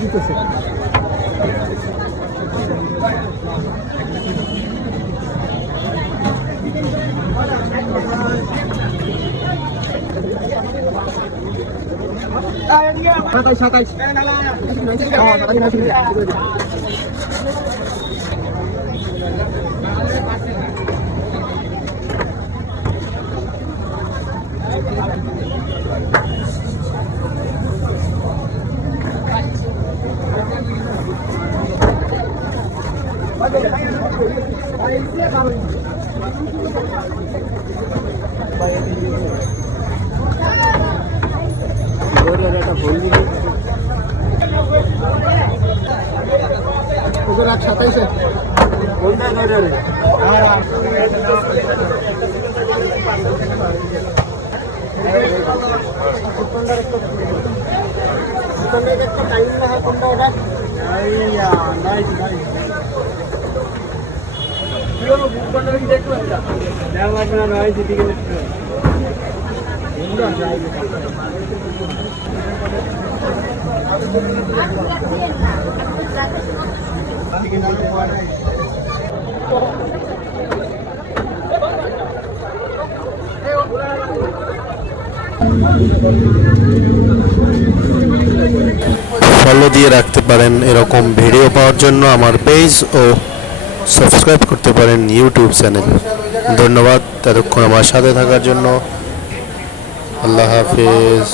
দিতেছে। সাতাইশ সাতাইশে ফলো দিয়ে রাখতে পারেন এরকম ভিডিও পাওয়ার জন্য আমার পেজ ও সাবস্ক্রাইব করতে পারেন ইউটিউব চ্যানেল। ধন্যবাদ এতক্ষণ আমার সাথে থাকার জন্য। আল্লাহ হাফেজ।